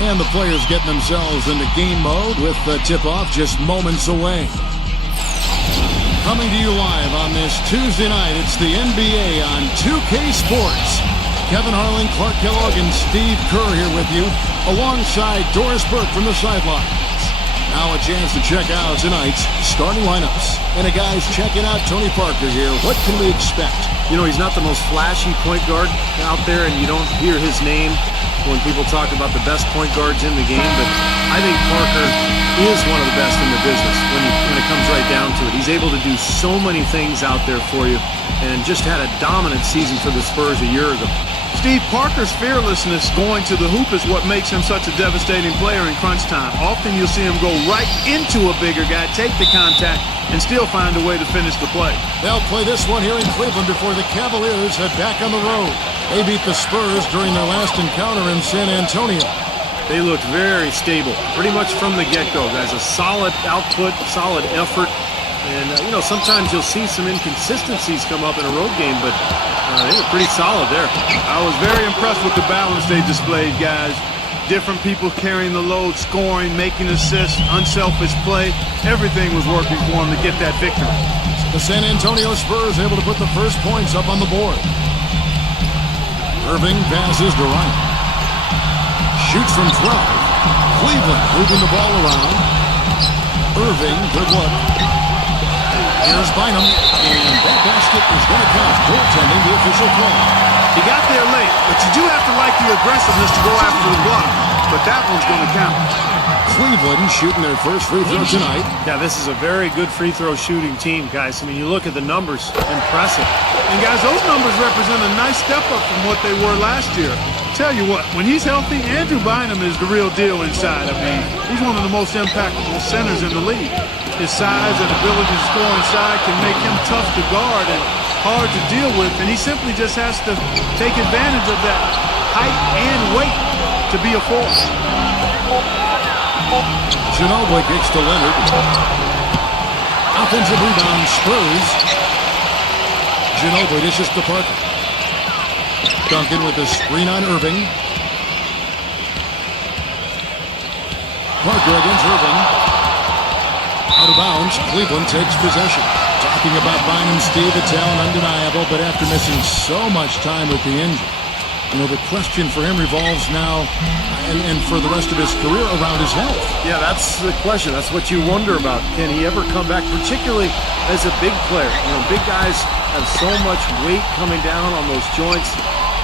And the players getting themselves into game mode with the tip-off just moments away. Coming to you live on this Tuesday night, it's the NBA on 2K Sports. Kevin Harlan, Clark Kellogg, and Steve Kerr here with you, alongside Doris Burke from the sidelines. Now a chance to check out tonight's starting lineups. And guys, checking out Tony Parker here. What can we expect? You know, he's not the most flashy point guard out there, and you don't hear his name when people talk about the best point guards in the game, but I think Parker is one of the best in the business when it comes right down to it. He's able to do so many things out there for you, and just had a dominant season for the Spurs a year ago. Steve, Parker's fearlessness going to the hoop is what makes him such a devastating player in crunch time. Often you'll see him go right into a bigger guy, take the contact, and still find a way to finish the play. They'll play this one here in Cleveland before the Cavaliers head back on the road. They beat the Spurs during their last encounter in San Antonio. They looked very stable, pretty much from the get-go, guys. A solid output, solid effort. And, you know, sometimes you'll see some inconsistencies come up in a road game, but they were pretty solid there. I was very impressed with the balance they displayed, guys. Different people carrying the load, scoring, making assists, unselfish play. Everything was working for them to get that victory. The San Antonio Spurs able to put the first points up on the board. Irving passes to Ryan. Shoots from 12. Cleveland moving the ball around. Irving, good look. Here's Bynum, and that basket is going to count. Goaltending, the official call. He got there late, but you do have to like the aggressiveness to go after the block. But that one's going to count. Cleveland shooting their first free throw tonight. Yeah, this is a very good free throw shooting team, guys. I mean, you look at the numbers, impressive. And guys, those numbers represent a nice step up from what they were last year. Tell you what, when he's healthy, Andrew Bynum is the real deal inside. I mean, he's one of the most impactful centers in the league. His size and ability to score inside can make him tough to guard and hard to deal with, and he simply just has to take advantage of that height and weight to be a force. Ginobili kicks to Leonard. Offensive rebound, Spurs. Ginobili dishes to Parker. Duncan with the screen on Irving. Parker against Irving. Out of bounds, Cleveland takes possession. Talking about Bynum, Steve, the talent undeniable, but after missing so much time with the injury, you know, the question for him revolves now and for the rest of his career around his health. Yeah, that's the question. That's what you wonder about. Can he ever come back, particularly as a big player? You know, big guys have so much weight coming down on those joints.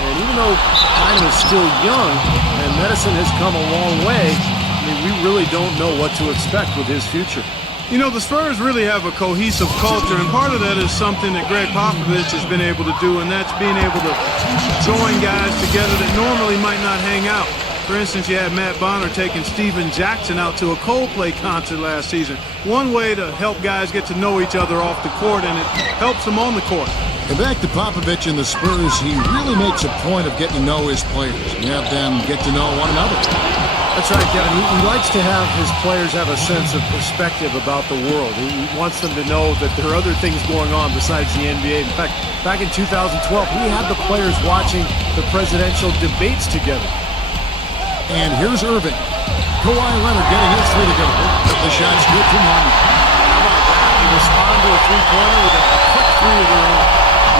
And even though Bynum is still young and medicine has come a long way, I mean, we really don't know what to expect with his future. You know, the Spurs really have a cohesive culture, and part of that is something that Greg Popovich has been able to do, and that's being able to join guys together that normally might not hang out. For instance, you had Matt Bonner taking Steven Jackson out to a Coldplay concert last season. One way to help guys get to know each other off the court, and it helps them on the court. And back to Popovich and the Spurs, he really makes a point of getting to know his players and have them get to know one another. That's right, Kevin. He likes to have his players have a sense of perspective about the world. He wants them to know that there are other things going on besides the NBA. In fact, back in 2012, he had the players watching the presidential debates together. And here's Irving. Kawhi Leonard getting his three to go. The shot's good from him. How about that? He responded to a three-pointer with a quick three of their own.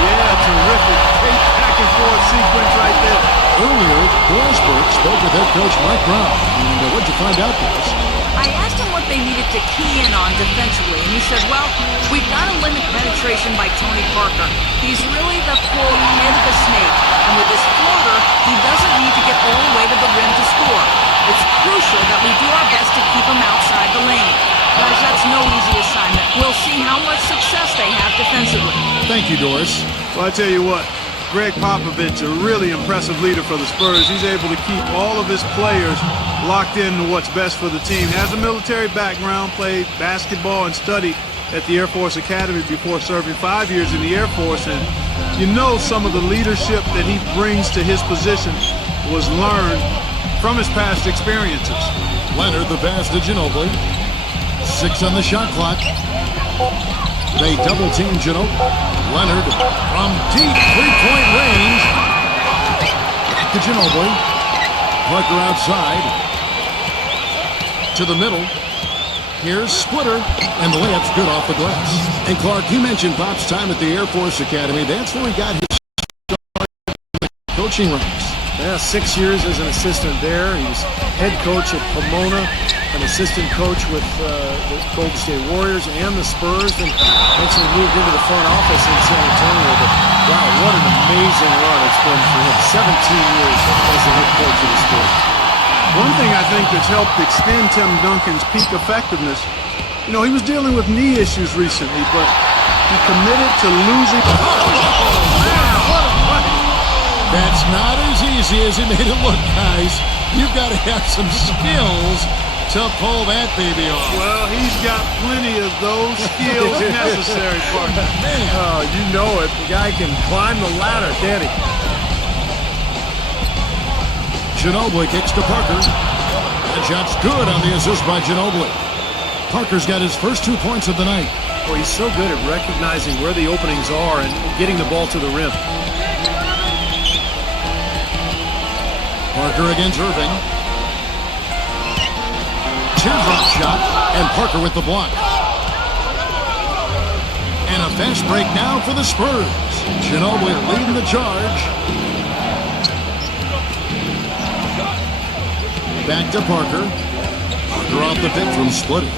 Yeah, terrific. Great back-and-forth sequence right there. Earlier, Doris Burke spoke with head coach Mike Brown. And what'd you find out, Doris? I asked him what they needed to key in on defensively, and he said, well, we've got to limit penetration by Tony Parker. He's really the, quote, head of the snake, and with his floater, he doesn't need to get all the way to the rim to score. It's crucial that we do our best to keep him outside the lane. Guys, that's no easy assignment. We'll see how much success they have defensively. Thank you, Doris. Well, I tell you what, Greg Popovich, a really impressive leader for the Spurs. He's able to keep all of his players locked into what's best for the team. Has a military background, played basketball and studied at the Air Force Academy before serving 5 years in the Air Force. And you know some of the leadership that he brings to his position was learned from his past experiences. Leonard, the pass to Ginobili. 6 on the shot clock. They double-team Ginobili. Leonard from deep three-point range. Back to Ginobili. Parker outside. To the middle. Here's Splitter, and the layup's good off the glass. And Clark, you mentioned Pop's time at the Air Force Academy. That's where he got his start in the coaching ranks. Yeah, 6 years as an assistant there. He was head coach at Pomona, an assistant coach with the Golden State Warriors and the Spurs, and eventually moved into the front office in San Antonio. But wow, what an amazing run it's been for him. 17 years as the head coach of the Spurs. One thing I think that's helped extend Tim Duncan's peak effectiveness, you know, he was dealing with knee issues recently, but he committed to losing. That's not as easy as he made it look, guys. You've got to have some skills to pull that baby off. Well, he's got plenty of those skills necessary, partner. Man. Oh, you know it. The guy can climb the ladder, can't he? Ginobili kicks to Parker. That shot's good on the assist by Ginobili. Parker's got his first 2 points of the night. Well, he's so good at recognizing where the openings are and getting the ball to the rim. Parker against Irving. Teardrop shot, and Parker with the block. And a fast break now for the Spurs. Ginobili leading the charge. Back to Parker. Parker off the pick from Splitter.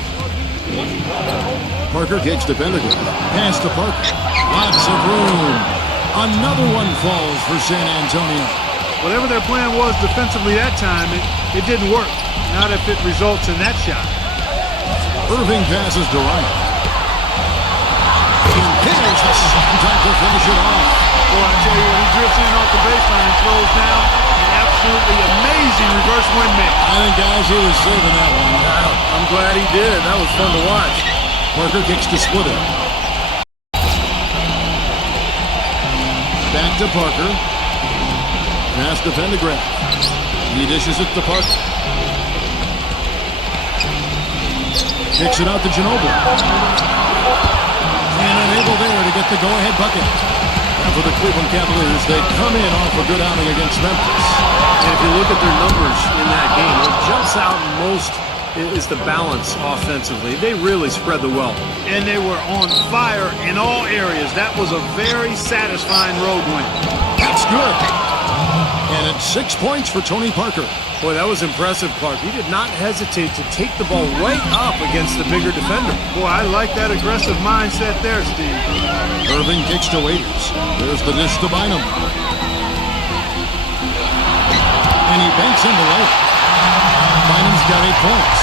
Parker kicks to Pendergast. Pass to Parker. Lots of room. Another one falls for San Antonio. Whatever their plan was defensively that time, it didn't work. Not if it results in that shot. Irving passes to Ryan. And there's the second time to finish it off. Boy, I tell you what, he drifts in off the baseline and throws down an absolutely amazing reverse windmill. I think, guys, he was saving that one. I'm glad he did. That was fun to watch. Parker kicks to Splitter. Back to Parker. Pass to Pendergast. He dishes it to Parker. Kicks it out to Ginobili. And unable there to get the go-ahead bucket. And for the Cleveland Cavaliers, they come in off a good outing against Memphis. And if you look at their numbers in that game, what jumps out most is the balance offensively. They really spread the wealth. And they were on fire in all areas. That was a very satisfying road win. That's good. And it's 6 points for Tony Parker. Boy, that was impressive, Clark. He did not hesitate to take the ball right up against the bigger defender. Boy, I like that aggressive mindset there, Steve. Irving kicks to Waiters. There's the dish to Bynum. And he banks in the layup. Bynum's got 8 points.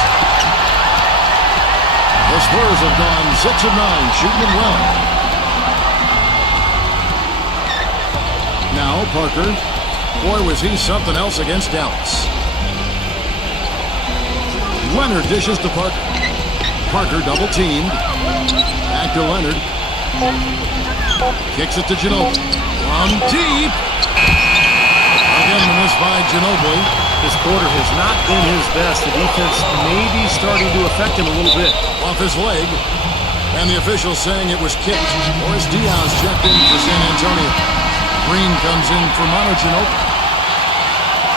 The Spurs have gone 6 of 9, shooting them well. Now Parker. Boy, was he something else against Dallas. Leonard dishes to Parker. Parker double-teamed. Back to Leonard. Kicks it to Ginobili. From deep. Again, the miss by Ginobili. This quarter has not been his best. The defense may be starting to affect him a little bit. Off his leg. And the official saying it was kicked. Boris Diaz checked in for San Antonio. Green comes in for Manu Ginobili.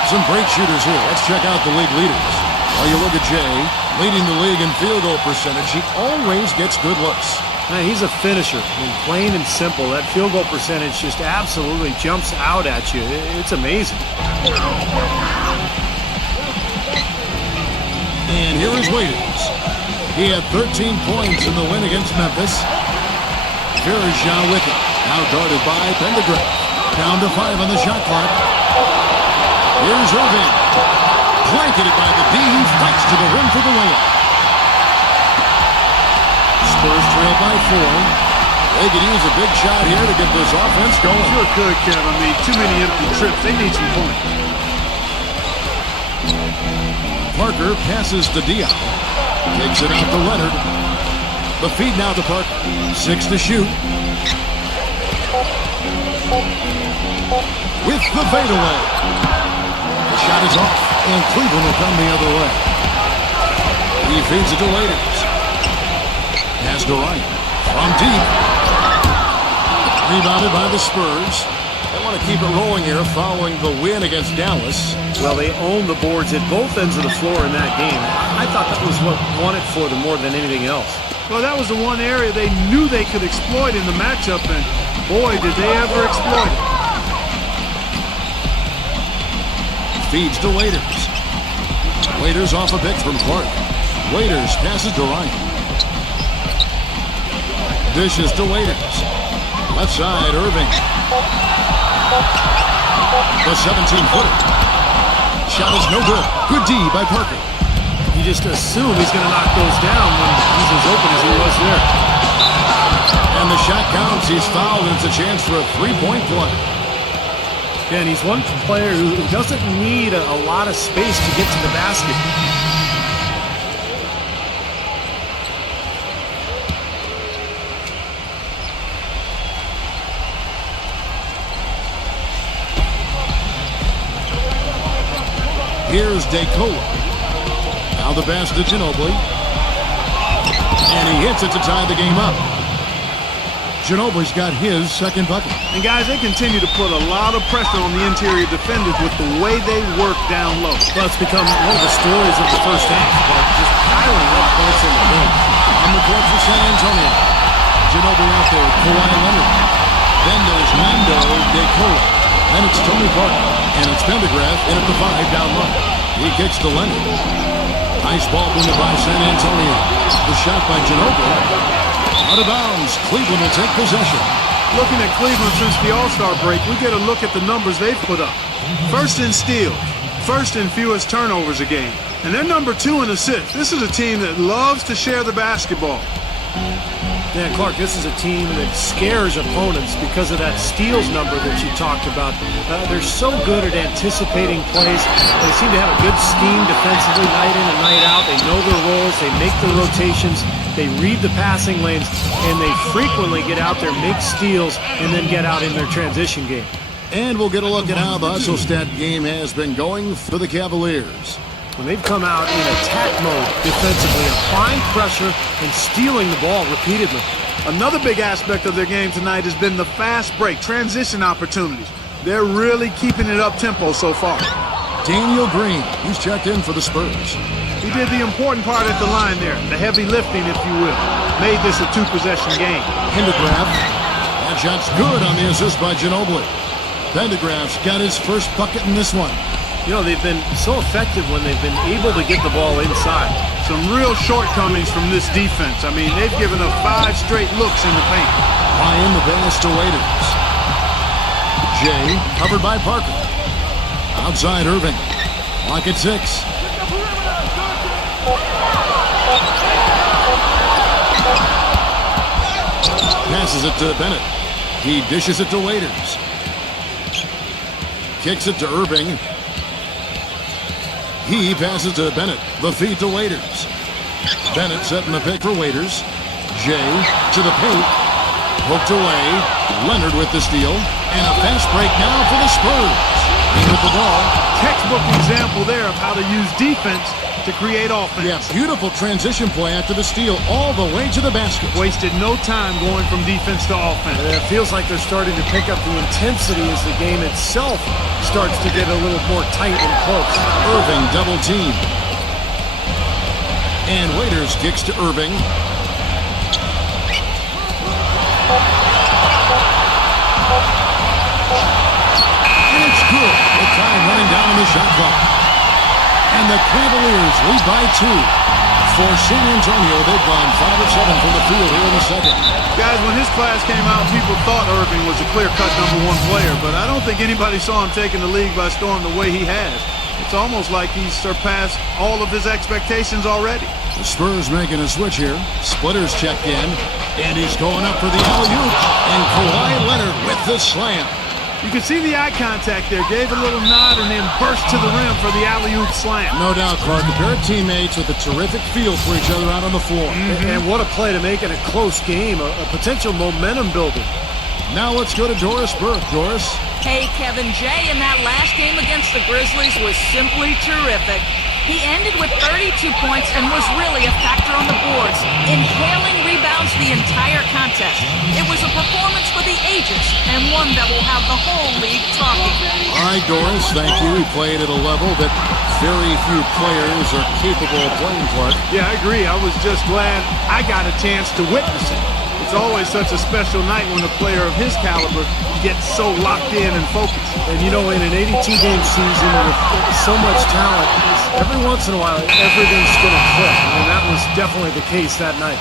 Some great shooters here. Let's check out the league leaders. Well, you look at Jay, leading the league in field goal percentage. He always gets good looks. Man, he's a finisher. I mean, plain and simple. That field goal percentage just absolutely jumps out at you. It's amazing. And here is Waiters. He had 13 points in the win against Memphis. Verjean with it. Now guarded by Pendergast. Down to 5 on the shot clock. Here's Irving. Blanketed by the D. He fights to the rim for the layup. Spurs trail by 4. They could use a big shot here to get this offense going. Sure could, Kevin. I mean, too many empty trips. They need some points. Parker passes to Dion. Takes it out to Leonard. The feed now to Parker. 6 to shoot. With the fadeaway. The shot is off, and Cleveland will come the other way. He feeds it to Waiters. Pass to Ryan. From deep. Rebounded by the Spurs. They want to keep it rolling here following the win against Dallas. Well, they own the boards at both ends of the floor in that game. I thought that was what won it for them more than anything else. Well, that was the one area they knew they could exploit in the matchup, and boy, did they ever exploit it. Feeds to Waiters. Waiters off a pick from Clark. Waiters passes to Ryan. Dishes to Waiters. Left side, Irving. The 17-footer. Shot is no good. Good D by Parker. You just assume he's going to knock those down when he's as open as he was there. And the shot counts. He's fouled, and it's a chance for a three-point play. Yeah, and he's one player who doesn't need a lot of space to get to the basket. Here's DeCola. Now the pass to Ginobili. And he hits it to tie the game up. Ginobili's got his second bucket. And guys, they continue to put a lot of pressure on the interior defenders with the way they work down low. Well, it's become one of the stories of the first half. Just piling up points in the game. On the court for San Antonio. Ginobili out there. Kawhi Leonard. Then there's Nando DeCola. Then it's Tony Parker. And it's Pendergraft in at the 5 down low. He kicks to Leonard. Nice ball movement by San Antonio. The shot by Ginobili. Out of bounds. Cleveland will take possession. Looking at Cleveland since the All-Star break, we get a look at the numbers they've put up. First in steals, first in fewest turnovers a game, and they're number 2 in assists. This is a team that loves to share the basketball. Yeah, Clark, this is a team that scares opponents because of that steals number that you talked about. They're so good at anticipating plays. They seem to have a good scheme defensively night in and night out. They know their roles. They make their rotations. They read the passing lanes, and they frequently get out there, make steals, and then get out in their transition game. And we'll get a look at how the Hustle-Stat game has been going for the Cavaliers. When they've come out in attack mode defensively, applying pressure and stealing the ball repeatedly. Another big aspect of their game tonight has been the fast break, transition opportunities. They're really keeping it up-tempo so far. Daniel Green, he's checked in for the Spurs. He did the important part at the line there, the heavy lifting, if you will. Made this a 2-possession game. Pendergraft. That shot's good on the assist by Ginobili. Pendergraft's got his first bucket in this one. You know, they've been so effective when they've been able to get the ball inside. Some real shortcomings from this defense. I mean, they've given up 5 straight looks in the paint. Ryan the pass to Waiters. Jay covered by Parker. Outside Irving. Lock at 6. Passes it to Bennett. He dishes it to Waiters. Kicks it to Irving. He passes to Bennett. The feed to Waiters. Bennett setting the pick for Waiters. Jay to the paint. Hooked away. Leonard with the steal. And a fast break now for the Spurs. In with the ball. Textbook example there of how to use defense to create offense. Yeah, beautiful transition play after the steal all the way to the basket. Wasted no time going from defense to offense. It feels like they're starting to pick up the intensity as the game itself starts to get a little more tight and close. Irving double team. And Waiters kicks to Irving. And it's good. The time running down on the shot clock. And the Cavaliers lead by 2. For San Antonio, they've gone 5 of 7 from the field here in the second. Guys, when his class came out, people thought Irving was a clear-cut #1 player, but I don't think anybody saw him taking the league by storm the way he has. It's almost like he's surpassed all of his expectations already. The Spurs making a switch here. Splitters checked in, and he's going up for the alley-oop. And Kawhi Leonard with the slam. You can see the eye contact there. Gave a little nod and then burst to the rim for the alley-oop slam. No doubt, Clark. A pair of teammates with a terrific feel for each other out on the floor. And what a play to make in a close game, a potential momentum builder. Now let's go to Doris Burke. Doris? Hey, Kevin, Jay in that last game against the Grizzlies was simply terrific. He ended with 32 points and was really a factor on the boards, inhaling rebounds the entire contest. It was a performance for the ages and one that will have the whole league talking. All right, Doris, thank you. He played at a level that very few players are capable of playing, Clark. Yeah, I agree. I was just glad I got a chance to witness it. It's always such a special night when a player of his caliber gets so locked in and focused. And you know, in an 82-game season with so much talent, every once in a while, everything's going to click. And that was definitely the case that night.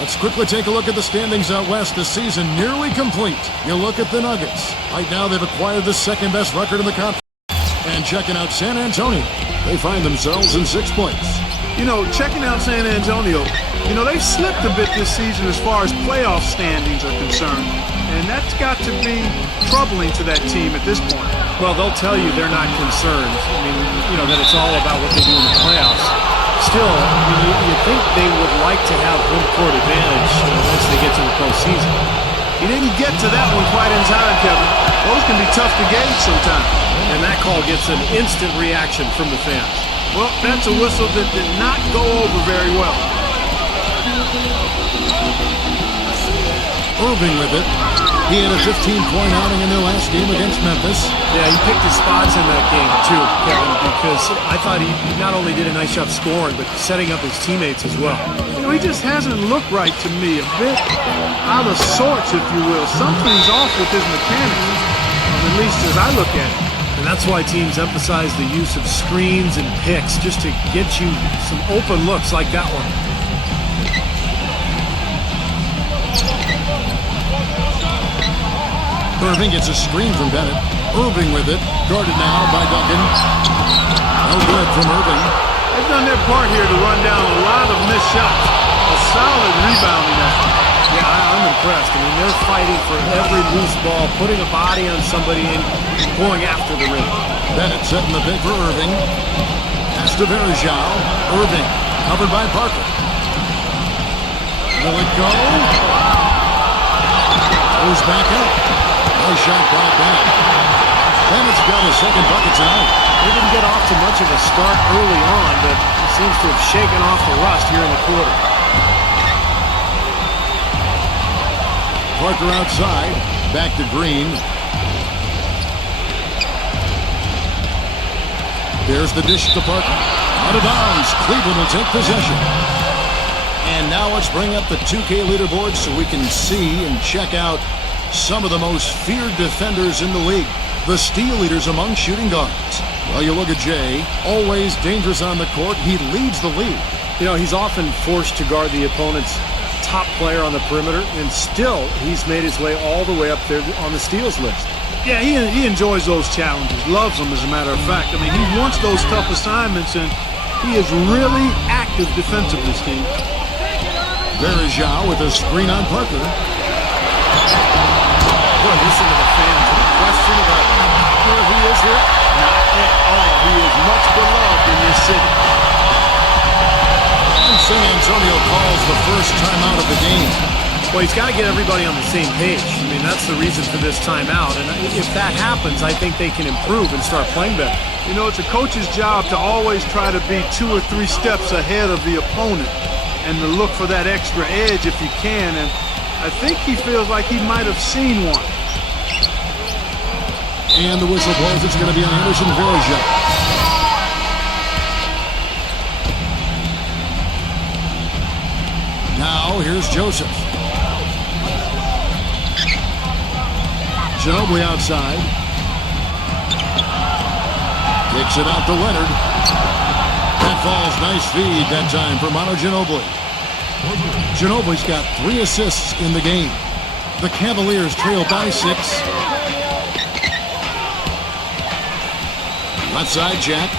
Let's quickly take a look at the standings out west. The season nearly complete. You look at the Nuggets. Right now, they've acquired the second-best record in the conference. And checking out San Antonio, they find themselves in 6th place. You know, checking out San Antonio, they've slipped a bit this season as far as playoff standings are concerned. And that's got to be troubling to that team at this point. Well, they'll tell you they're not concerned. I mean, that it's all about what they do in the playoffs. Still, you think they would like to have home court advantage once they get to the postseason. He didn't get to that one quite in time, Kevin. Those can be tough to gauge sometimes. And that call gets an instant reaction from the fans. Well, that's a whistle that did not go over very well. Irving with it. He had a 15-point outing in their last game against Memphis. Yeah, he picked his spots in that game, too, Kevin, because I thought he not only did a nice job scoring, but setting up his teammates as well. He just hasn't looked right to me. A bit out of sorts, if you will. Something's off with his mechanics, at least as I look at it. And that's why teams emphasize the use of screens and picks, just to get you some open looks like that one. Irving gets a screen from Bennett. Irving with it. Guarded now by Duncan. No good from Irving. They've done their part here to run down a lot of missed shots. A solid rebounding effort. Yeah, I'm impressed. I mean, they're fighting for every loose ball, putting a body on somebody and going after the rim. Bennett setting the pick for Irving. Pass to Verjao. Irving covered by Parker. Will it go? Goes back up. Nice shot by Bennett. Bennett's got his second bucket tonight. They didn't get off to much of a start early on, but he seems to have shaken off the rust here in the quarter. Parker outside. Back to Green. There's the dish to Parker. Out of bounds. Cleveland will take possession. And now let's bring up the 2K leaderboard so we can see and check out some of the most feared defenders in the league. The steal leaders among shooting guards. Well, you look at Jay, always dangerous on the court. He leads the league. He's often forced to guard the opponent's top player on the perimeter, and still he's made his way all the way up there on the steals list. Yeah, he enjoys those challenges, loves them as a matter of fact. I mean, he wants those tough assignments, and he is really active defensively, Steve. Verjao with a screen on Parker. Boy, listen to the fans. Any question about where he is here? Not at all. He is much beloved in this city. And San Antonio calls the first timeout of the game. Well, he's got to get everybody on the same page. I mean, that's the reason for this timeout. And if that happens, I think they can improve and start playing better. It's a coach's job to always try to be 2 or 3 steps ahead of the opponent and to look for that extra edge if you can. And I think he feels like he might have seen one. And the whistle blows. It's going to be on Anderson Verjao. Now here's Joseph. Ginobili outside. Kicks it out to Leonard. That falls. Nice feed that time for Manu Ginobili. Ginobili's got 3 assists in the game. The Cavaliers trail by 6. Left side, Jack.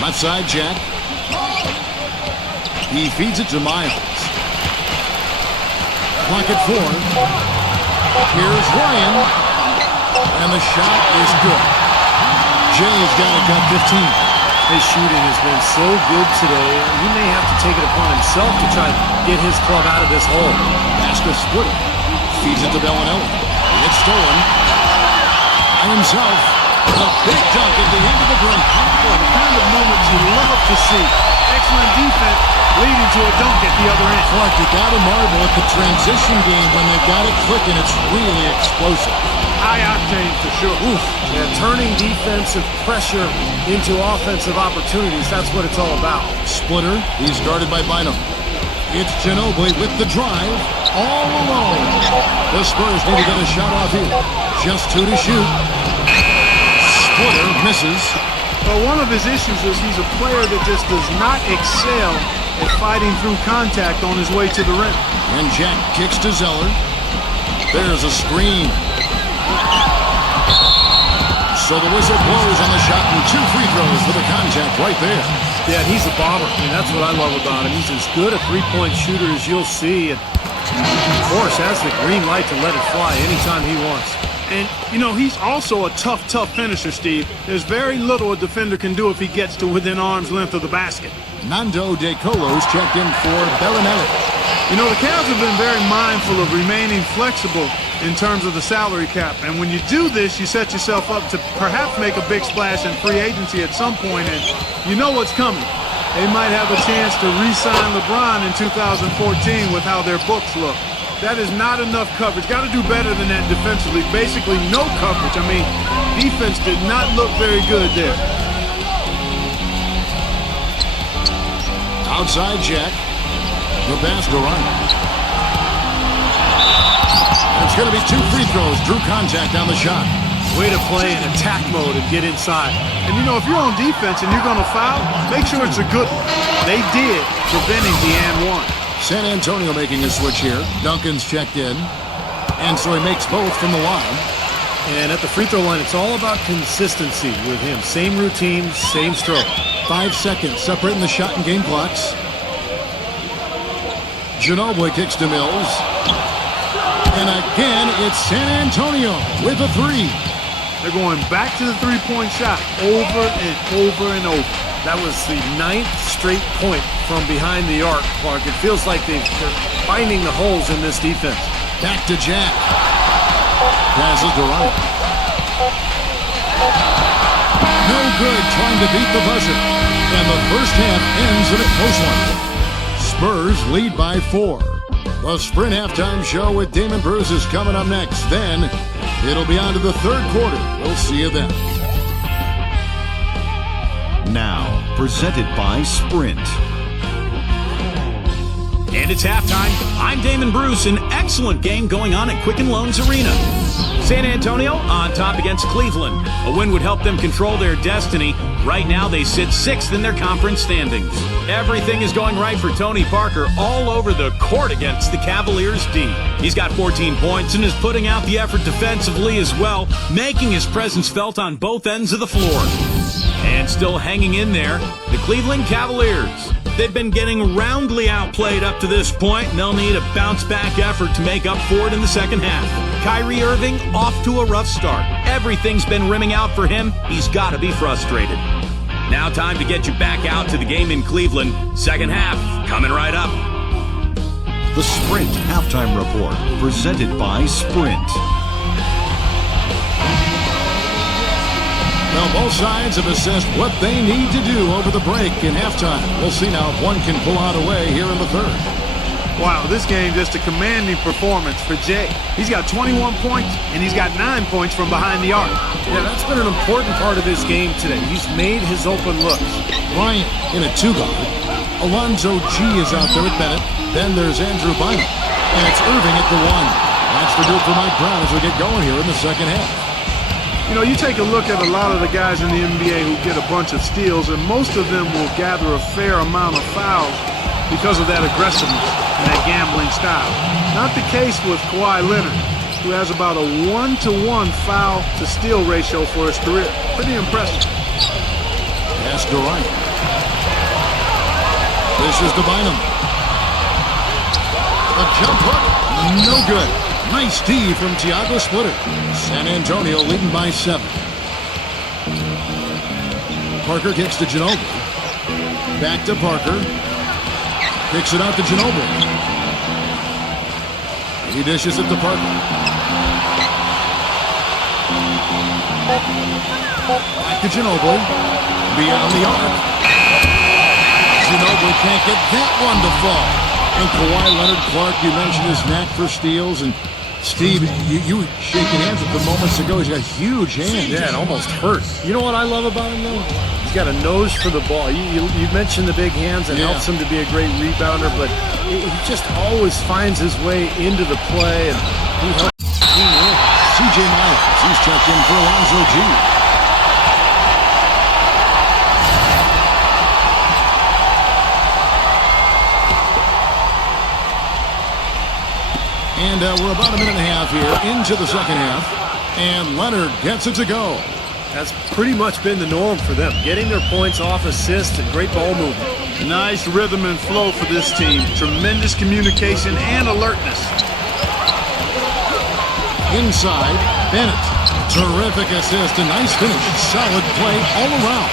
Left side, Jack. He feeds it to Miles. Clock at 4. Here's Ryan. And the shot is good. Jay's got it, got 15. His shooting has been so good today, he may have to take it upon himself to try to get his club out of this hole. Pass to Splitter. Feeds it to Bellinelli. It's stolen. By himself. A big dunk at the end of the break. Boy, the kind of moments you love to see. Excellent defense leading to a dunk at the other end. Clark, you got to marvel at the transition game when they've got it clicking. It's really explosive. High octane for sure. Oof. Yeah, turning defensive pressure into offensive opportunities. That's what it's all about. Splitter. He's guarded by Bynum. It's Ginobili with the drive. All alone. The Spurs need to get a shot off here. Just 2 to shoot. Splitter misses. But one of his issues is he's a player that just does not excel at fighting through contact on his way to the rim. And Jack kicks to Zeller. There's a screen. So the whistle blows on the shot and 2 free throws for the contact right there. Yeah, he's a bomber. I mean, that's what I love about him. He's as good a three-point shooter as you'll see. And, of course, has the green light to let it fly anytime he wants. And, you know, he's also a tough finisher, Steve. There's very little a defender can do if he gets to within arm's length of the basket. Nando De Colo's checked in for Bellinelli. You know, the Cavs have been very mindful of remaining flexible in terms of the salary cap. And when you do this, you set yourself up to perhaps make a big splash in free agency at some point, and you know what's coming. They might have a chance to re-sign LeBron in 2014 with how their books look. That is not enough coverage. Got to do better than that defensively. Basically no coverage. I mean, defense did not look very good there. Outside Jack. The pass to Ryan. It's going to be 2 free throws. Drew contact on the shot. Way to play in attack mode and get inside. And, you know, if you're on defense and you're going to foul, make sure it's a good one. They did, preventing the and one. San Antonio making a switch here. Duncan's checked in. And so he makes both from the line. And at the free throw line, it's all about consistency with him. Same routine, same stroke. 5 seconds separating the shot and game clocks. Ginobili kicks to Mills. And again, it's San Antonio with a 3. They're going back to the three-point shot over and over and over. That was the 9th straight point from behind the arc, Clark. It feels like they're finding the holes in this defense. Back to Jack. Passes to Ryan. No good trying to beat the buzzer. And the first half ends in a close one. Spurs lead by 4. The Sprint Halftime Show with Damon Bruce is coming up next. Then it'll be on to the third quarter. We'll see you then. Now, presented by Sprint. And it's halftime. I'm Damon Bruce. An excellent game going on at Quicken Loans Arena. San Antonio on top against Cleveland. A win would help them control their destiny. Right now, they sit 6th in their conference standings. Everything is going right for Tony Parker all over the court against the Cavaliers D. He's got 14 points and is putting out the effort defensively as well, making his presence felt on both ends of the floor. And still hanging in there, the Cleveland Cavaliers. They've been getting roundly outplayed up to this point, and they'll need a bounce-back effort to make up for it in the second half. Kyrie Irving off to a rough start. Everything's been rimming out for him. He's got to be frustrated. Now time to get you back out to the game in Cleveland. Second half coming right up. The Sprint Halftime Report, presented by Sprint. Well, both sides have assessed what they need to do over the break in halftime. We'll see now if one can pull out a way here in the third. Wow, this game just a commanding performance for Jay. He's got 21 points, and he's got 9 points from behind the arc. Yeah, that's been an important part of his game today. He's made his open looks. Bryant in a 2-guard. Alonzo G is out there at Bennett. Then there's Andrew Bynum. And it's Irving at the 1. That's the do for Mike Brown as we get going here in the second half. You know, you take a look at a lot of the guys in the NBA who get a bunch of steals, and most of them will gather a fair amount of fouls because of that aggressiveness and that gambling style. Not the case with Kawhi Leonard, who has about a 1-to-1 foul-to-steal ratio for his career. Pretty impressive. Pass to Ryan. This is to Bynum. A jump hook, no good. Nice D from Thiago Splitter. San Antonio leading by 7. Parker kicks to Ginobili. Back to Parker. Kicks it out to Ginobili. He dishes it to Parker. Back to Ginobili. Beyond the arc. Ginobili can't get that one to fall. And Kawhi Leonard, Clark, you mentioned his knack for steals. And Steve, you were shaking hands with him moments ago. He's got huge hands. Yeah, it almost hurt. You know what I love about him, though? He's got a nose for the ball. You mentioned the big hands and helps him to be a great rebounder, but he just always finds his way into the play, and he helps the team win. C.J. Miles, he's checked in for Alonzo G. And we're about a minute and a half here into the second half, and Leonard gets it to go. That's pretty much been the norm for them, getting their points off assists and great ball movement. Nice rhythm and flow for this team. Tremendous communication and alertness. Inside, Bennett. Terrific assist, a nice finish. Solid play all around.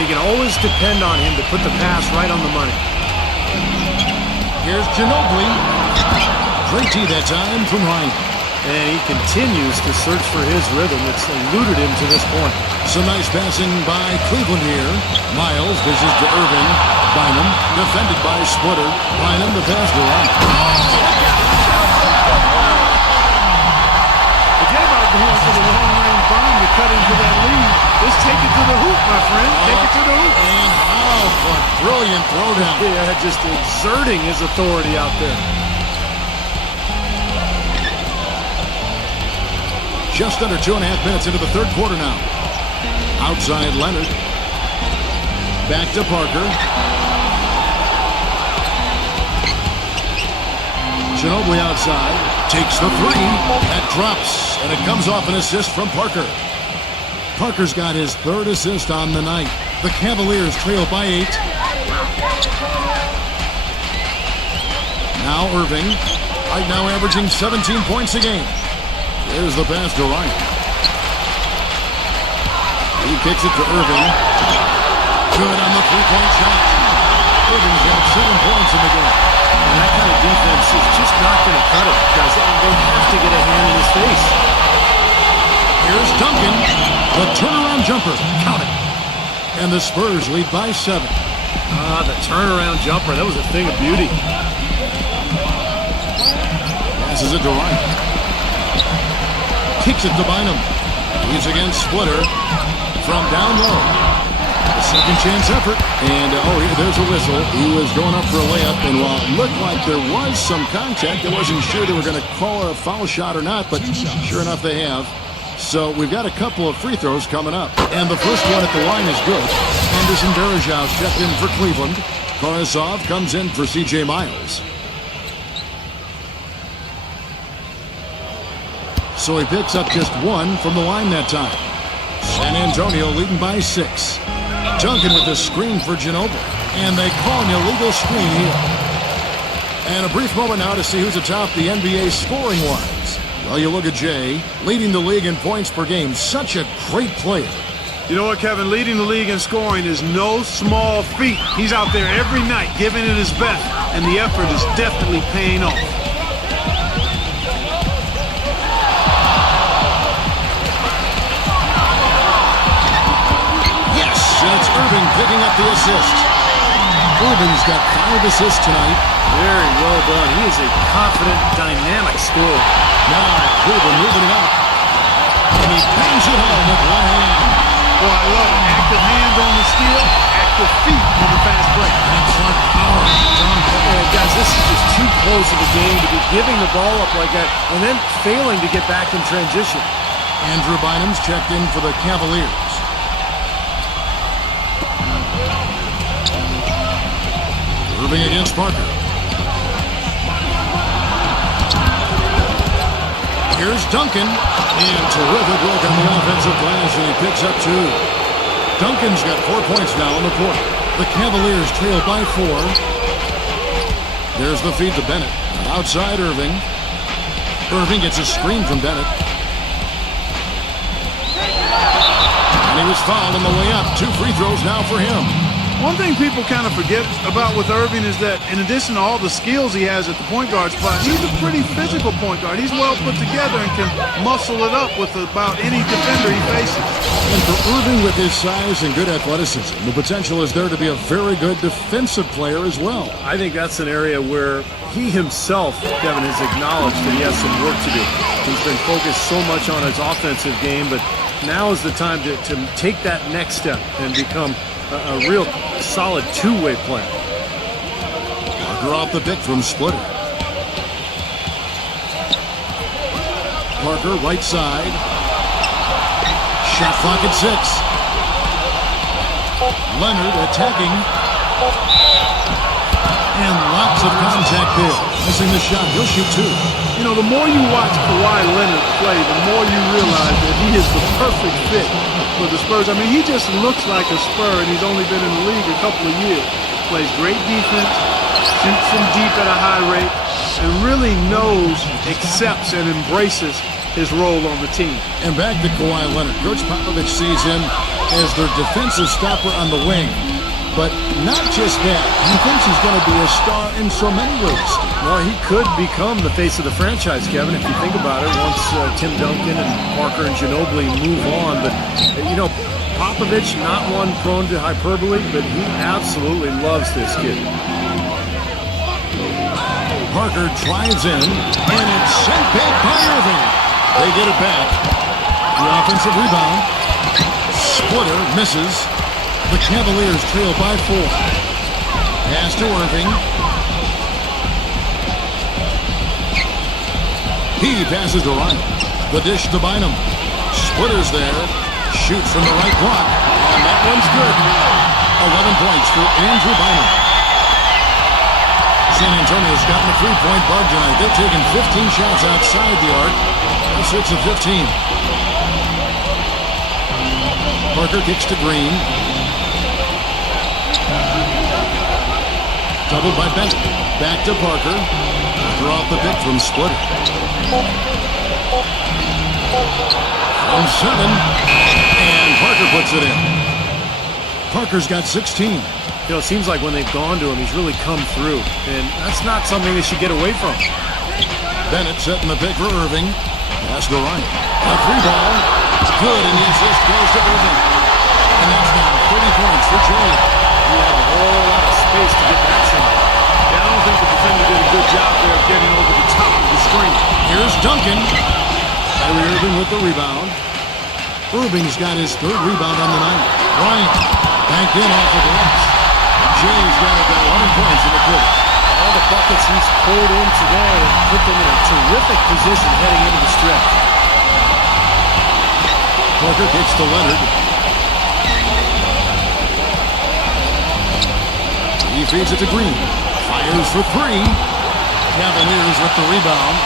They can always depend on him to put the pass right on the money. Here's Ginobili. Great tee that time from Ryan. And he continues to search for his rhythm. It's eluded him to this point. Some nice passing by Cleveland here. Miles dishes to Irving. Bynum defended by Splitter. Bynum the pass to Ryan. Forget about going for the long-range bomb to cut into that lead. Just take it to the hoop, my friend. Take it to the hoop. And how for a brilliant throwdown. Yeah, just exerting his authority out there. Just under 2.5 minutes into the third quarter now. Outside Leonard. Back to Parker. Ginobili outside. Takes the three. That drops. And it comes off an assist from Parker. Parker's got his third assist on the night. The Cavaliers trail by 8. Now Irving. Right now averaging 17 points a game. There's the pass to Ryan. He kicks it to Irving. Good on the three-point shot. Irving's got 7 points in the game. And that kind of defense is just not going to cut it, guys. They have to get a hand in his face. Here's Duncan. The turnaround jumper. Count it. And the Spurs lead by 7. The turnaround jumper. That was a thing of beauty. Passes it to Ryan. Kicks it to Bynum. He's against Splitter from down low. A second chance effort. And, there's a whistle. He was going up for a layup. And while it looked like there was some contact, I wasn't sure they were going to call a foul shot or not. But sure enough, they have. So we've got a couple of free throws coming up. And the first one at the line is good. Anderson Varejao checked in for Cleveland. Korosov comes in for C.J. Miles. So he picks up just 1 from the line that time. San Antonio leading by 6. Duncan with the screen for Ginobili. And they call an illegal screen here. And a brief moment now to see who's atop the NBA scoring-wise. Well, you look at Jay, leading the league in points per game. Such a great player. You know what, Kevin? Leading the league in scoring is no small feat. He's out there every night giving it his best, and the effort is definitely paying off. And it's Irving picking up the assist. Irving's got 5 assists tonight. Very well done. He is a confident, dynamic scorer. Now Cleveland moving it up. And he bangs it home with one hand. Boy, I love it. Active hands on the steal, active feet on the fast break. Excellent power. Guys, this is just too close of a game to be giving the ball up like that and then failing to get back in transition. Andrew Bynum's checked in for the Cavaliers. Irving against Parker. Here's Duncan. And terrific work on the offensive glass, and he picks up 2. Duncan's got 4 points now in the quarter. The Cavaliers trail by 4. There's the feed to Bennett. Outside Irving. Irving gets a screen from Bennett. And he was fouled on the way up. 2 free throws now for him. One thing people kind of forget about with Irving is that in addition to all the skills he has at the point guard spot, he's a pretty physical point guard. He's well put together and can muscle it up with about any defender he faces. And for Irving, with his size and good athleticism, the potential is there to be a very good defensive player as well. I think that's an area where he himself, Kevin, has acknowledged that he has some work to do. He's been focused so much on his offensive game, but now is the time to take that next step and become a real solid two-way player. Parker off the pick from Splitter. Parker, right side. Shot clock at 6. Leonard attacking. And lots of contact there. Missing the shot. He'll shoot 2. You know, the more you watch Kawhi Leonard play, the more you realize that he is the perfect fit for the Spurs. I mean, he just looks like a Spur, and he's only been in the league a couple of years. Plays great defense, shoots from deep at a high rate, and really knows, accepts, and embraces his role on the team. And back to Kawhi Leonard. Coach Popovich sees him as their defensive stopper on the wing. But not just that. He thinks he's going to be a star in so many ways. Well, he could become the face of the franchise, Kevin, if you think about it, once Tim Duncan and Parker and Ginobili move on. But, you know, Popovich, not one prone to hyperbole, but he absolutely loves this kid. Parker drives in, and it's sent back by Irving. They get it back. The offensive rebound. Splitter misses. The Cavaliers trail by 4. Pass to Irving. He passes to Ryan. The dish to Bynum. Splitter's there. Shoots from the right block. And that one's good. 11 points for Andrew Bynum. San Antonio's gotten a 3-point bug tonight. They've taken 15 shots outside the arc. That's 6 of 15. Parker kicks to Green. Doubled by Bennett. Back to Parker. Parker off the pick from Splitter. From 7. And Parker puts it in. Parker's got 16. You know, it seems like when they've gone to him, he's really come through. And that's not something they should get away from. Bennett setting the pick for Irving. Pass to Ryan. A 3-ball. Good, and the assist goes to Irving. And that's now 30 points for Jay. You have a whole lot of space to get that shot. Yeah, I don't think the defender did a good job there of getting over the top of the screen. Here's Duncan. Kyrie Irving with the rebound. Irving's got his 3rd rebound on the night. Bryant banked in off the glass. Jay's got 11 points in the quarter. All the buckets he's poured in today have put them in a terrific position heading into the stretch. Parker kicks to Leonard. He feeds it to Green. Fires for 3. Cavaliers with the rebound.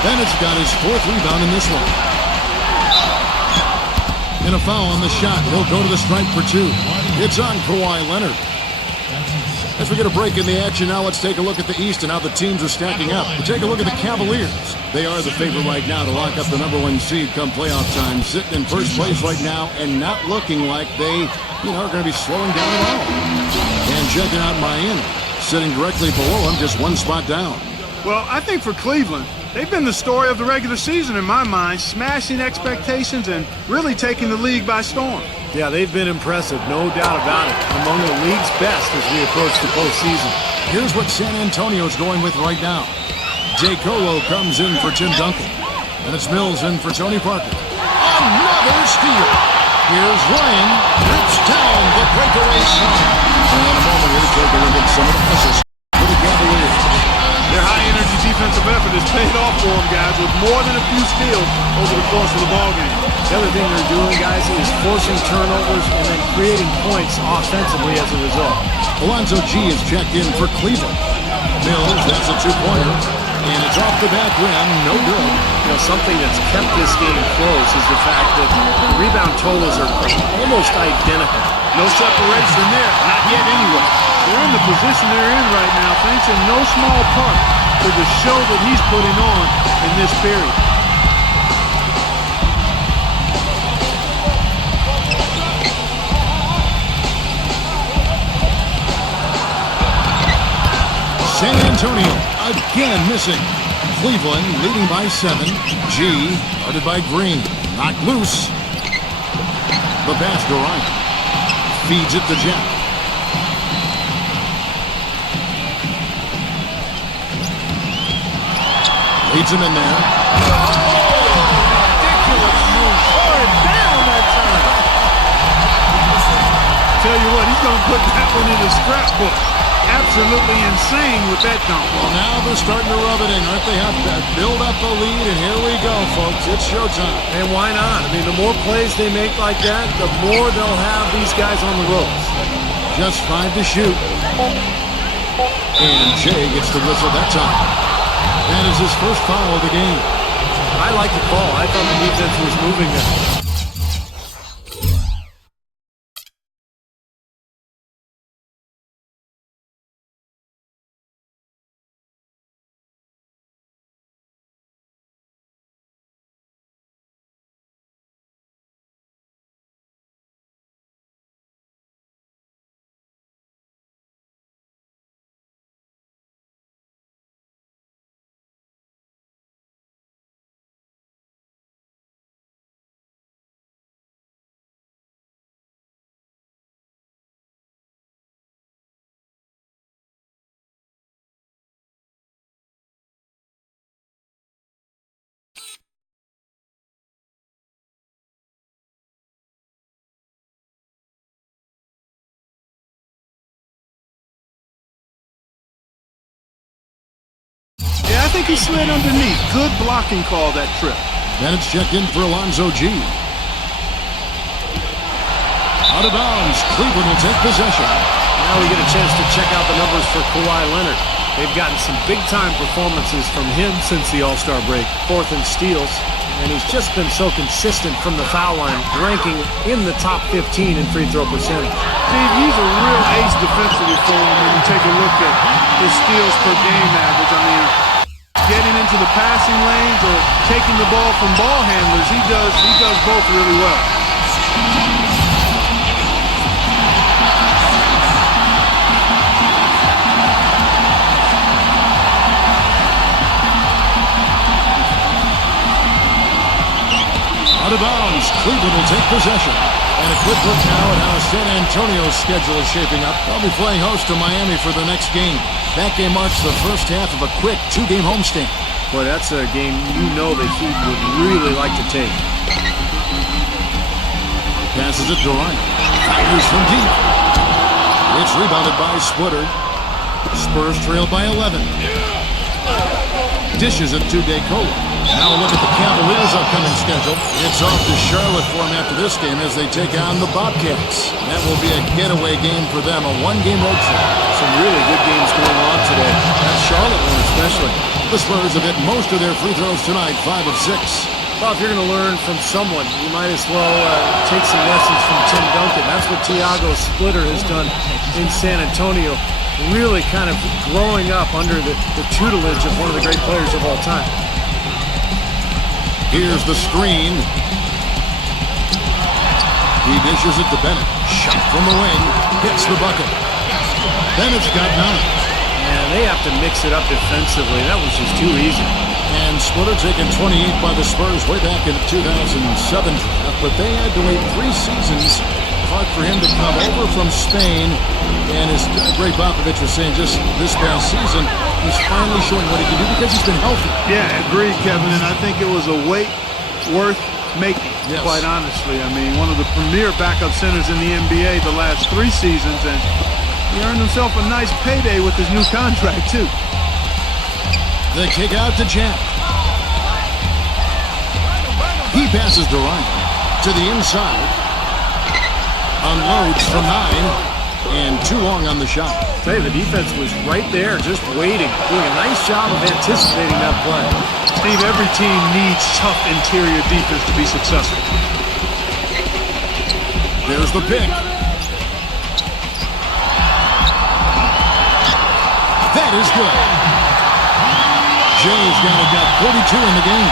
Bennett's got his 4th rebound in this one. And a foul on the shot. He'll go to the stripe for 2. It's on Kawhi Leonard. As we get a break in the action now, let's take a look at the East and how the teams are stacking up. We'll take a look at the Cavaliers. They are the favorite right now to lock up the #1 seed come playoff time. Sitting in first place right now and not looking like they, are going to be slowing down at all. And checking out Miami, sitting directly below them, just 1 spot down. Well, I think for Cleveland, they've been the story of the regular season in my mind, smashing expectations and really taking the league by storm. Yeah, they've been impressive, no doubt about it. Among the league's best as we approach the postseason. Here's what San Antonio's going with right now. Jay Colo comes in for Tim Duncan. And it's Mills in for Tony Parker. Another steal. Here's Ryan. Rips down the breakaway shot. And in a moment, we'll take a look at some of the misses for the Cavaliers. Their high-energy defensive effort has paid off for them, guys, with more than a few steals over the course of the ballgame. The other thing they're doing, guys, is forcing turnovers and then creating points offensively as a result. Alonzo G is checked in for Cleveland. Mills, that's a 2-pointer. And it's off the back rim, no good. Something that's kept this game close is the fact that the rebound totals are almost identical. No separation there, not yet anyway. They're in the position they're in right now, thanks in no small part to the show that he's putting on in this period. San Antonio again missing. Cleveland leading by 7. G guarded by Green. Knocked loose. The pass to Ryan. Feeds it to Jack. Leads him in there. Ridiculous move. Hard down that time. Tell you what, he's going to put that one in his scrapbook. Absolutely insane with that dunk. Well, now they're starting to rub it in, aren't they? Have to build up a lead, and here we go, folks. It's showtime. And why not? I mean, the more plays they make like that, the more they'll have these guys on the ropes. Just 5 to shoot. And Jay gets the whistle that time. That is his first foul of the game. I like the call. I thought the defense was moving them. Yeah, I think he slid underneath. Good blocking call that trip. Then it's checked in for Alonzo G. Out of bounds. Cleveland will take possession. Now we get a chance to check out the numbers for Kawhi Leonard. They've gotten some big-time performances from him since the All-Star break. 4th in steals, and he's just been so consistent from the foul line, ranking in the top 15 in free throw percentage. Steve, he's a real ace defensively for him when you take a look at his steals per game average. I mean, getting into the passing lanes or taking the ball from ball handlers, he does both really well. Out of bounds. Cleveland will take possession. And a quick look now at how San Antonio's schedule is shaping up. They'll be playing host to Miami for the next game. That game marks the first half of a quick 2-game homestand. Boy, that's a game you know the Heat would really like to take. Passes it to Ryan. Fires from deep. It's rebounded by Splitter. Spurs trail by 11. Dishes it to DeColo. Now look at the Cavaliers' upcoming schedule. It's off to Charlotte for them after this game as they take on the Bobcats. That will be a getaway game for them, a 1-game road trip. Some really good games going on today. That Charlotte one especially. The Spurs have hit most of their free throws tonight, 5 of 6. Well, if you're going to learn from someone, you might as well take some lessons from Tim Duncan. That's what Thiago Splitter has done in San Antonio. Really kind of growing up under the tutelage of one of the great players of all time. Here's the screen. He dishes it to Bennett. Shot from the wing. Hits the bucket. Bennett's got 9. And they have to mix it up defensively. That was just too easy. And Splitter taken 28 by the Spurs way back in the 2007 draft, but they had to wait 3 seasons for him to come over from Spain. And as Greg Popovich was saying just this past season, he's finally showing what he can do because he's been healthy. Yeah, agreed, Kevin, and I think it was a wait worth making, Yes. quite honestly. I mean, one of the premier backup centers in the NBA the last 3 seasons, and he earned himself a nice payday with his new contract, too. The kick out to Jack. He passes to Ryan. To the inside. Unloads from 9. And too long on the shot. Tell you, the defense was right there, just waiting, doing a nice job of anticipating that play. Steve, every team needs tough interior defense to be successful. There's the pick. That is good. Jay's got 42 in the game.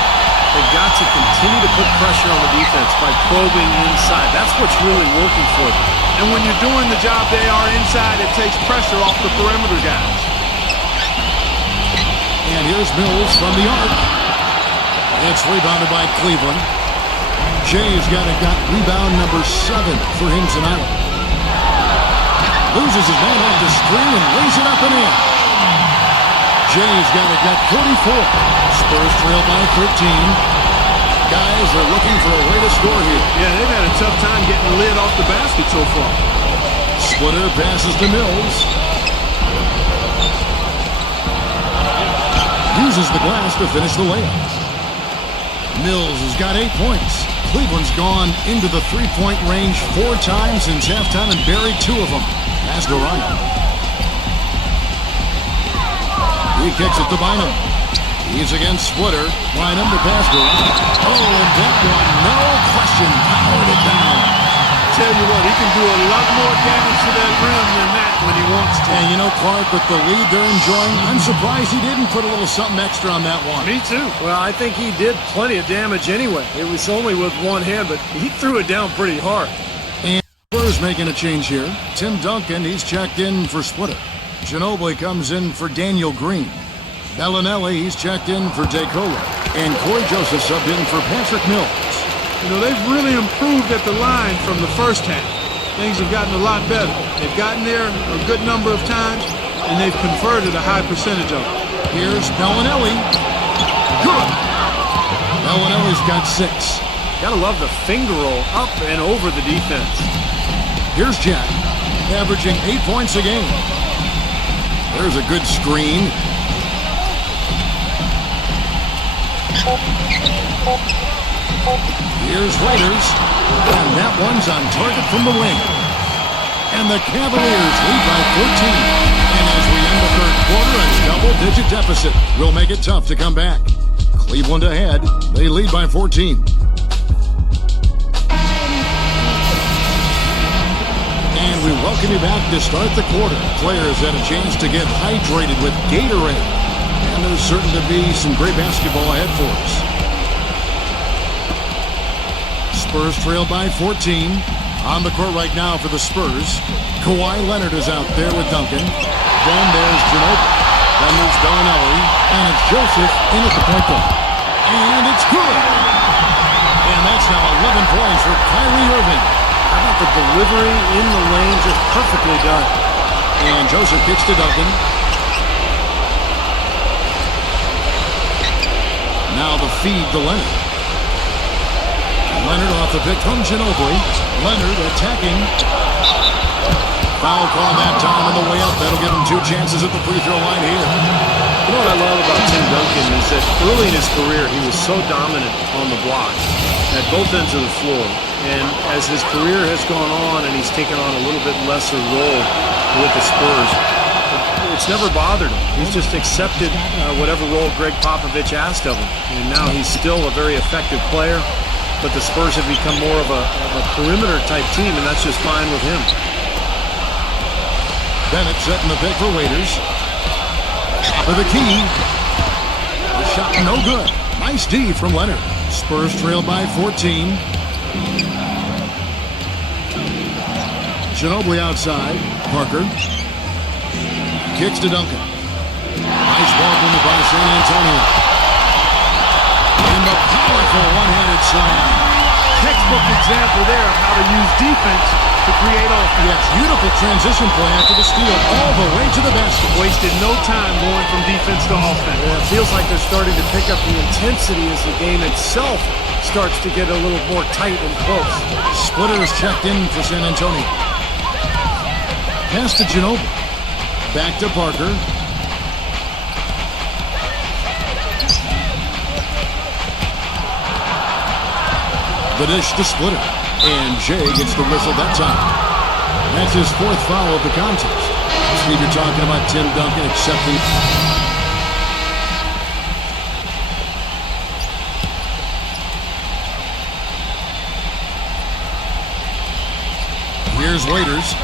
They've got to continue to put pressure on the defense by probing inside. That's what's really working for them. And when you're doing the job they are inside, it takes pressure off the perimeter guys. And here's Mills from the arc. It's rebounded by Cleveland. Jay's got rebound number 7 for him tonight. Loses his man off the screen and lays it up and in. Jay's got 44. Spurs trail by 13. Guys are looking for a way to score here. Yeah, they've had a tough time getting the lid off the basket so far. Splitter passes to Mills. Uses the glass to finish the layup. Mills has got 8 points. Cleveland's gone into the three-point range 4 times since halftime and buried 2 of them. Pass to Ryan. He kicks it to Bynum. He's against Splitter. Bynum to pass to Ryan. Oh, and that one, no question, powered it down. Tell you what, he can do a lot more damage to that rim than that when he wants to. And you know, Clark, with the lead they're enjoying, I'm surprised he didn't put a little something extra on that one. Me too. Well, I think he did plenty of damage anyway. It was only with one hand, but he threw it down pretty hard. And Spurs making a change here. Tim Duncan, he's checked in for Splitter. Ginobili comes in for Daniel Green. Bellinelli, he's checked in for DeColo. And Corey Joseph subbed in for Patrick Mills. You know, they've really improved at the line from the first half. Things have gotten a lot better. They've gotten there a good number of times, and they've converted a high percentage of it. Here's Bellinelli. Good. Bellinelli's got 6. Gotta love the finger roll up and over the defense. Here's Jack, averaging 8 points a game. There's a good screen. Here's Raiders, and that one's on target from the wing. And the Cavaliers lead by 14. And as we end the third quarter, a double-digit deficit will make it tough to come back. Cleveland ahead. They lead by 14. And we welcome you back to start the quarter. Players had a chance to get hydrated with Gatorade. And there's certain to be some great basketball ahead for us. Spurs trail by 14. On the court right now for the Spurs. Kawhi Leonard is out there with Duncan. Then there's Ginobili. Then there's Bellinelli. And it's Joseph in at the point guard. And it's good. And that's now 11 points for Kyrie Irving. How about the delivery in the lane? Just perfectly done. And Joseph kicks to Duncan. Now the feed to Leonard. Leonard off the pick from Ginobili. Leonard attacking. Foul call that time on the way up. That'll give him 2 chances at the free throw line here. You know what I love about Tim Duncan is that early in his career, he was so dominant on the block at both ends of the floor. And as his career has gone on and he's taken on a little bit lesser role with the Spurs, it's never bothered him. He's just accepted whatever role Greg Popovich asked of him. And now he's still a very effective player. But the Spurs have become more of a perimeter-type team, and that's just fine with him. Bennett setting the pick for Waiters. Top of the key. The shot no good. Nice D from Leonard. Spurs trail by 14. Ginobili outside. Parker. Kicks to Duncan. Nice ball movement by San Antonio. And the powerful one-handed slam. Textbook example there of how to use defense to create offense. Yes, beautiful transition play after the steal all the way to the basket. Wasted no time going from defense to offense. Yeah, it feels like they're starting to pick up the intensity as the game itself starts to get a little more tight and close. Splitter is checked in for San Antonio. Pass to Ginobili. Back to Parker. The dish to Splitter. And Jay gets the whistle that time. That's his 4th foul of the contest. Steve, you're talking about Tim Duncan accepting. Here's Waiters.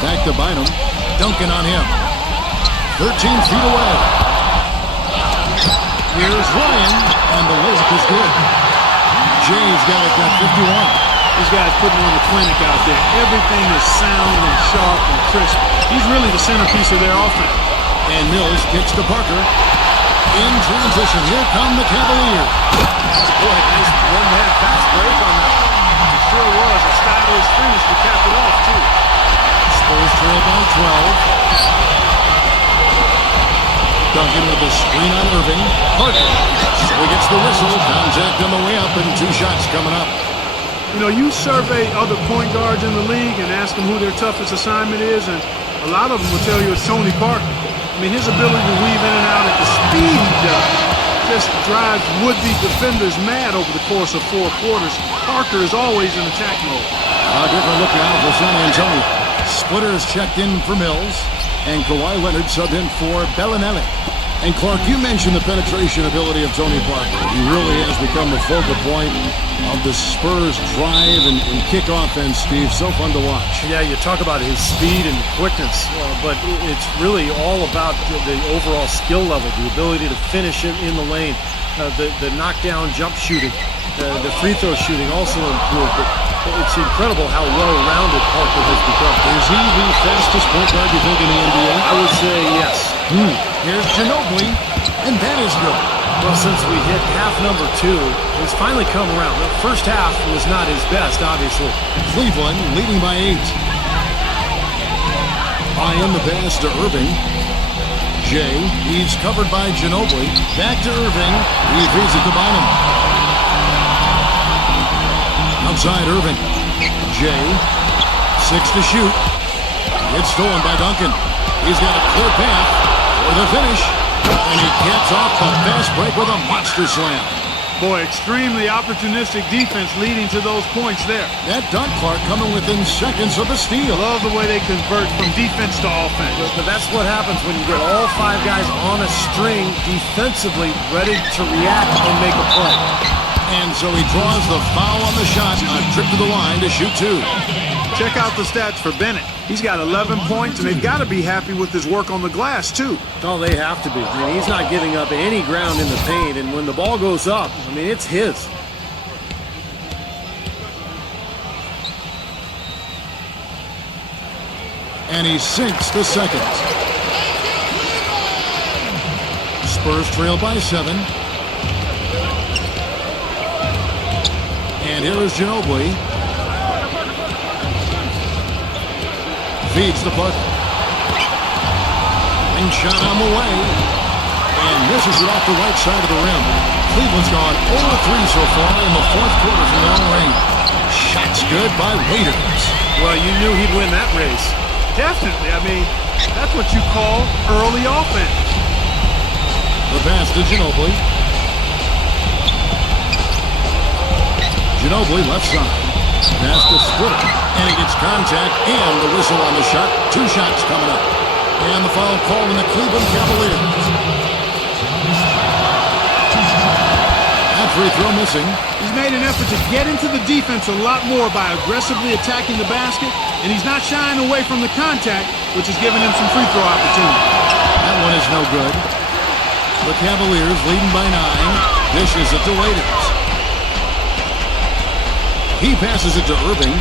Back to Bynum. Duncan on him. 13 feet away. Here's Ryan, and the layup is good. Jay's got 51. These guys putting on the clinic out there. Everything is sound and sharp and crisp. He's really the centerpiece of their offense. And Mills kicks to Parker. In transition, here come the Cavaliers. Boy, nice one-man fast break on that. It sure was a stylish finish to cap it off, too. Spurs trail by 12. Duncan with the screen on Irving. Parker. So he gets the whistle. Contact on the way up, and 2 shots coming up. You know, you survey other point guards in the league and ask them who their toughest assignment is, and a lot of them will tell you it's Tony Parker. I mean, his ability to weave in and out at the speed he does just drives would-be defenders mad over the course of 4 quarters. Parker is always in attack mode. A different look now for San Antonio. Splitters checked in for Mills, and Kawhi Leonard subbed in for Bellinelli. And Clark, you mentioned the penetration ability of Tony Parker. He really has become the focal point of the Spurs' drive and kick offense, Steve. So fun to watch. Yeah, you talk about his speed and quickness, but it's really all about the overall skill level, the ability to finish in the lane, the knockdown jump shooting, the free throw shooting also improved. But it's incredible how well-rounded Parker has become. Is he the fastest point guard, you think, in the NBA? I would say yes. Here's Ginobili, and that is good. Well, since we hit half number 2, it's finally come around. The first half was not his best, obviously. Cleveland leading by 8. In the pass to Irving. Jay, he's covered by Ginobili. Back to Irving. He feeds it to Bynum. Outside Irving. Jay, 6 to shoot. It's stolen by Duncan. He's got a clear path for the finish. And he gets off the fast break with a monster slam. Boy, extremely opportunistic defense leading to those points there. That dunk, Clark, coming within seconds of the steal. Love the way they convert from defense to offense. But that's what happens when you get all 5 guys on a string defensively ready to react and make a play. And so he draws the foul on the shot, a trip to the line to shoot 2. Check out the stats for Bennett. He's got 11 points, and they've got to be happy with his work on the glass, too. Oh, they have to be. I mean, he's not giving up any ground in the paint, and when the ball goes up, I mean, it's his. And he sinks the second. Spurs trail by 7. And here is Ginobili. Feeds to Parker. Wing shot on the way. And misses it off the right side of the rim. Cleveland's gone 0-3 so far in the 4th quarter from long range. Shots good by Waiters. Well, you knew he'd win that race. Definitely. I mean, that's what you call early offense. The pass to Ginobili. Ginobili left side. Pass to Splitter. And he gets contact and the whistle on the shot. 2 shots coming up. And the foul called on the Cleveland Cavaliers. That free throw missing. He's made an effort to get into the defense a lot more by aggressively attacking the basket, and he's not shying away from the contact, which has given him some free throw opportunities. That one is no good. The Cavaliers leading by 9. Dishes it to Waiters. He passes it to Irving.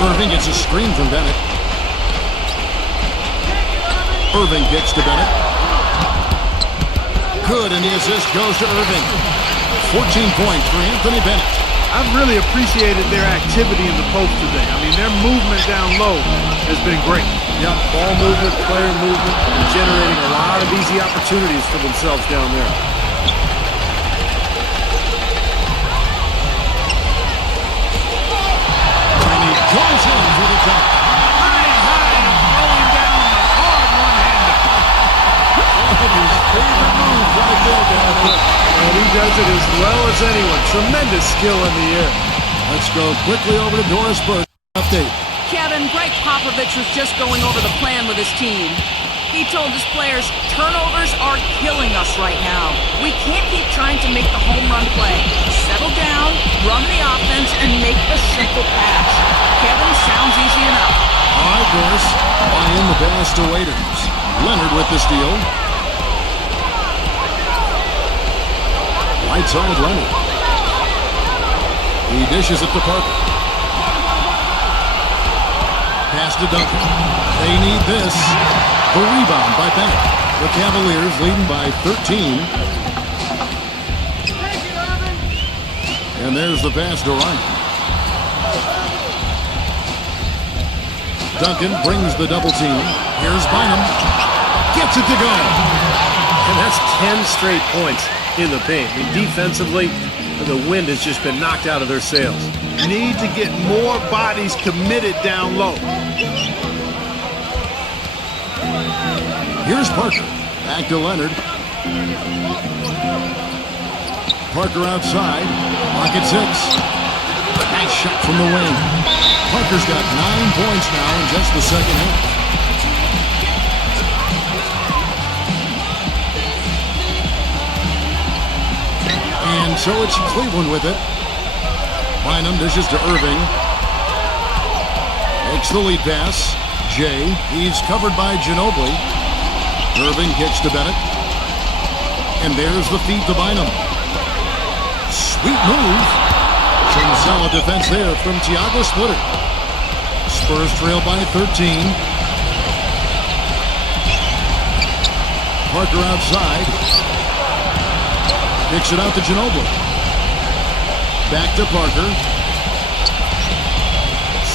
Irving gets a screen from Bennett. Irving kicks to Bennett. Good, and the assist goes to Irving. 14 points for Anthony Bennett. I've really appreciated their activity in the post today. I mean, their movement down low has been great. Yeah, ball movement, player movement, generating a lot of easy opportunities for themselves down there. And he goes in for the dunk. High, throwing down the hard one-hander. His favorite move right there, Denver. And he does it as well as anyone. Tremendous skill in the air. Let's go quickly over to Doris Burke. Update. Kevin, Greg Popovich was just going over the plan with his team. He told his players, turnovers are killing us right now. We can't keep trying to make the home run play. Settle down, run the offense, and make a simple pass. Kevin, sounds easy enough. All right, Doris. In the pass to Waiters. Leonard with the steal. Right side Leonard. He dishes it to Parker. Pass to Duncan. They need this. The rebound by Bennett. The Cavaliers leading by 13. And there's the pass to Ryan. Duncan brings the double team. Here's Bynum. Gets it to go. And that's 10 straight points in the paint. I mean, defensively, the wind has just been knocked out of their sails. Need to get more bodies committed down low. Here's Parker. Back to Leonard. Parker outside. Pocket 6. Nice shot from the wing. Parker's got 9 points now in just the second half. And so it's Cleveland with it. Bynum dishes to Irving. Makes the lead pass. Jay. He's covered by Ginobili. Irving kicks to Bennett. And there's the feed to Bynum. Sweet move. Some solid defense there from Thiago Splitter. Spurs trail by 13. Parker outside. Kicks it out to Ginobili. Back to Parker.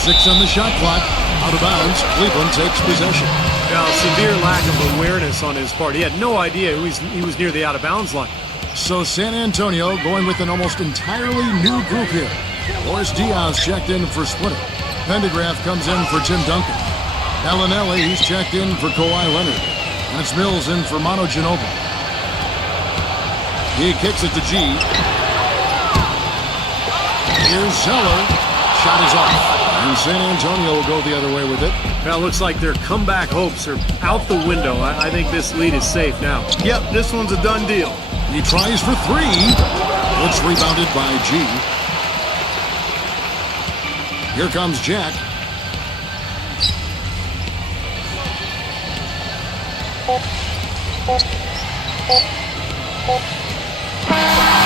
6 on the shot clock. Out of bounds. Cleveland takes possession. Now, severe lack of awareness on his part. He had no idea he was near the out-of-bounds line. So San Antonio going with an almost entirely new group here. Boris Diaz checked in for Splitter. Pendergraph comes in for Tim Duncan. Bellinelli, he's checked in for Kawhi Leonard. That's Mills in for Manu Ginobili. He kicks it to G. Here's Zeller. Shot is off. And San Antonio will go the other way with it. Well, it looks like their comeback hopes are out the window. I think this lead is safe now. Yep, this one's a done deal. He tries for 3. It's rebounded by G. Here comes Jack.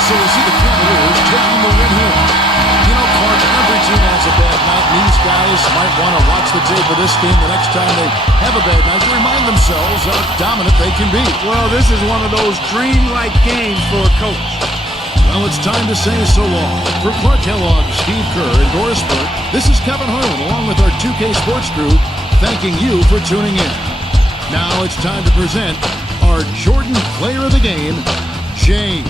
So we see the Cavaliers taking the win here. You know, Clark, every team has a bad night, and these guys might want to watch the tape of this game the next time they have a bad night to remind themselves how dominant they can be. Well, this is one of those dream-like games for a coach. Well, it's time to say so long. For Clark Kellogg, Steve Kerr, and Doris Burke, this is Kevin Harlan along with our 2K Sports crew thanking you for tuning in. Now it's time to present our Jordan Player of the Game, James.